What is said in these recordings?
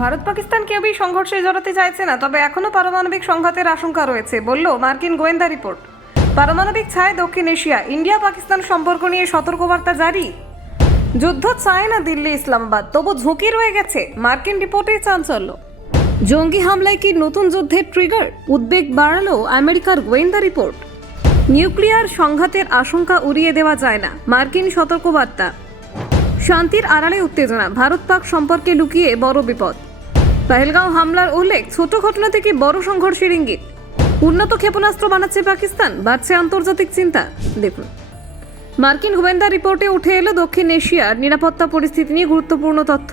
ভারত পাকিস্তান কেউই সংঘর্ষে জড়াতে চাইছে না, তবে এখনো পারমাণবিক সংঘাতের আশঙ্কা রয়েছে বলল মার্কিন গোয়েন্দা রিপোর্ট। পারমাণবিক ছায় দক্ষিণ এশিয়া, ইন্ডিয়া পাকিস্তান সম্পর্ক নিয়ে সতর্কবার্তা জারি। যুদ্ধ চায় না দিল্লি ইসলামাবাদ, তবু ঝুঁকি রয়ে গেছে, মার্কিন রিপোর্টে চাঞ্চল্য। জঙ্গি হামলায় কি নতুন যুদ্ধের ট্রিগার? উদ্বেগ বাড়ালো আমেরিকার গোয়েন্দা রিপোর্ট। নিউক্লিয়ার সংঘাতের আশঙ্কা উড়িয়ে দেওয়া যায় না, মার্কিন সতর্কবার্তা। শান্তির আড়ালে উত্তেজনা, ভারত পাক সম্পর্কে লুকিয়ে বড় বিপদ। পহেলগাঁও হামলার উল্লেখ, ছোট ঘটনা থেকে বড় সংঘর্ষের ইঙ্গিত। উন্নত ক্ষেপণাস্ত্র বানাচ্ছে পাকিস্তান, বাড়ছে আন্তর্জাতিক চিন্তা। দেখুন, মার্কিন গোয়েন্দা রিপোর্টে উঠে এলো দক্ষিণ এশিয়ার নিরাপত্তা পরিস্থিতি নিয়ে গুরুত্বপূর্ণ তথ্য।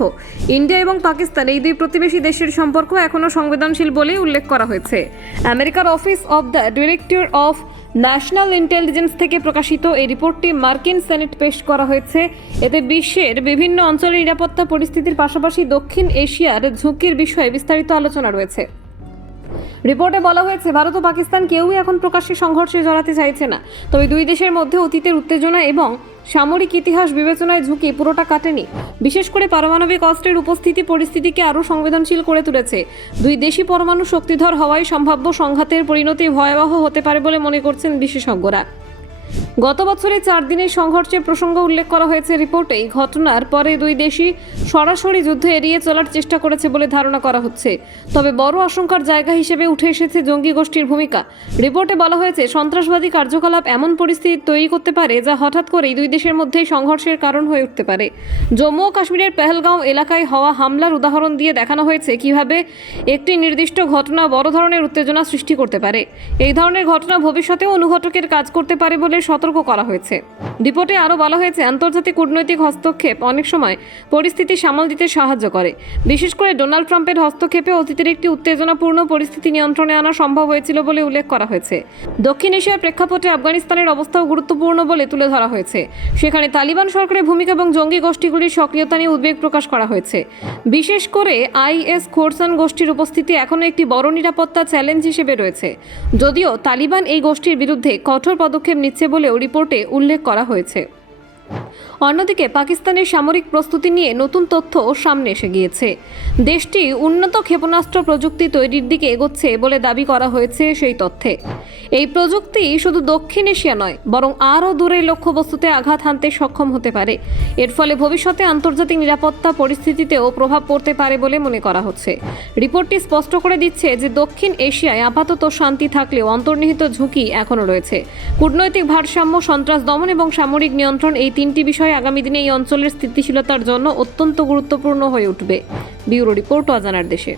ইন্ডিয়া এবং পাকিস্তান এই দুই প্রতিবেশী দেশের সম্পর্ক এখনও সংবেদনশীল বলেই উল্লেখ করা হয়েছে। আমেরিকার office of the director of national intelligence থেকে প্রকাশিত এই রিপোর্টটি মার্কিন সেনেট পেশ করা হয়েছে। এতে বিশ্বের বিভিন্ন অঞ্চলের নিরাপত্তা পরিস্থিতির পাশাপাশি দক্ষিণ এশিয়ার ঝুঁকির বিষয়ে বিস্তারিত আলোচনা রয়েছে। রিপোর্টে বলা হয়েছে, ভারত ও পাকিস্তান কেউই এখন প্রকাশ্যে সংঘর্ষে জড়াতে চাইছে না, তবে দুই দেশের মধ্যে অতীতের উত্তেজনা এবং সামরিক ইতিহাস বিবেচনায় ঝুঁকি পুরোটা কাটেনি। বিশেষ করে পারমাণবিক অস্ত্রের উপস্থিতি পরিস্থিতিকে আরও সংবেদনশীল করে তুলেছে। দুই দেশই পরমাণু শক্তিধর হওয়ায় সম্ভাব্য সংঘাতের পরিণতি ভয়াবহ হতে পারে বলে মনে করছেন বিশেষজ্ঞরা। গত বছরে 4 দিনের সংঘর্ষের প্রসঙ্গ উল্লেখ করা হয়েছে রিপোর্টে। এই ঘটনার পরে দুই দেশই সরাসরি যুদ্ধ এড়িয়ে চলার চেষ্টা করেছে বলে ধারণা করা হচ্ছে। তবে বড় আশঙ্কার জায়গা হিসেবে উঠে এসেছে জঙ্গি গোষ্ঠীর ভূমিকা। রিপোর্টে বলা হয়েছে, সন্ত্রাসবাদী কার্যকলাপ এমন পরিস্থিতি তৈরি করতে পারে যা হঠাৎ করেই দুই দেশের মধ্যে সংঘর্ষের কারণ হয়ে উঠতে পারে। জম্মু ও কাশ্মীরের পেহেলগাঁও এলাকায় হওয়া হামলার উদাহরণ দিয়ে দেখানো হয়েছে কিভাবে একটি নির্দিষ্ট ঘটনা বড় ধরনের উত্তেজনা সৃষ্টি করতে পারে। এই ধরনের ঘটনা ভবিষ্যতেও অনুঘটকের কাজ করতে পারে বলে সতর্ক করা হয়েছে। রিপোর্টে আরও বলা হয়েছে, আন্তর্জাতিক কূটনৈতিক হস্তক্ষেপ অনেক সময় পরিস্থিতি সামাল দিতে সাহায্য করে। বিশেষ করে ডোনাল্ড ট্রাম্পের হস্তক্ষেপে অতীতের একটি উত্তেজনাপূর্ণ পরিস্থিতি নিয়ন্ত্রণে আনা সম্ভব হয়েছিল বলে উল্লেখ করা হয়েছে। দক্ষিণ এশিয়ার প্রেক্ষাপটে আফগানিস্তানের অবস্থাও গুরুত্বপূর্ণ বলে তুলে ধরা হয়েছে। সেখানে তালিবান সরকারের ভূমিকা এবং জঙ্গি গোষ্ঠীগুলির সক্রিয়তা নিয়ে উদ্বেগ প্রকাশ করা হয়েছে। বিশেষ করে আইএস খোরসান গোষ্ঠীর উপস্থিতি এখনও একটি বড় নিরাপত্তা চ্যালেঞ্জ হিসেবে রয়েছে, যদিও তালিবান এই গোষ্ঠীর বিরুদ্ধে কঠোর পদক্ষেপ নিচ্ছে বলেও রিপোর্টে উল্লেখ করা হয়েছে। অন্যদিকে পাকিস্তানের সামরিক প্রস্তুতি নিয়ে নতুন তথ্য সামনে এসে গিয়েছে। দেশটি উন্নত ক্ষেপণাস্ত্র প্রযুক্তি তৈরির দিকে এগোচ্ছে বলে দাবি করা হয়েছে সেই তথ্যে। এই প্রযুক্তি শুধু দক্ষিণ এশিয়া নয়, বরং আরও দূরের লক্ষ্যবস্তুতে আঘাত হানতে সক্ষম হতে পারে। এর ফলে ভবিষ্যতে আন্তর্জাতিক নিরাপত্তা পরিস্থিতিতেও প্রভাব পড়তে পারে বলে মনে করা হচ্ছে। রিপোর্টটি স্পষ্ট করে দিচ্ছে যে দক্ষিণ এশিয়ায় আপাতত শান্তি থাকলেও অন্তর্নিহিত ঝুঁকি এখনও রয়েছে। কূটনৈতিক ভারসাম্য, সন্ত্রাস দমন এবং সামরিক নিয়ন্ত্রণ, এই তিনটি বিষয় আগামী দিনে এই অঞ্চলের স্থিতিশীলতার জন্য অত্যন্ত গুরুত্বপূর্ণ হয়ে উঠবে। ব্যুরো রিপোর্ট, অজানার দেশে।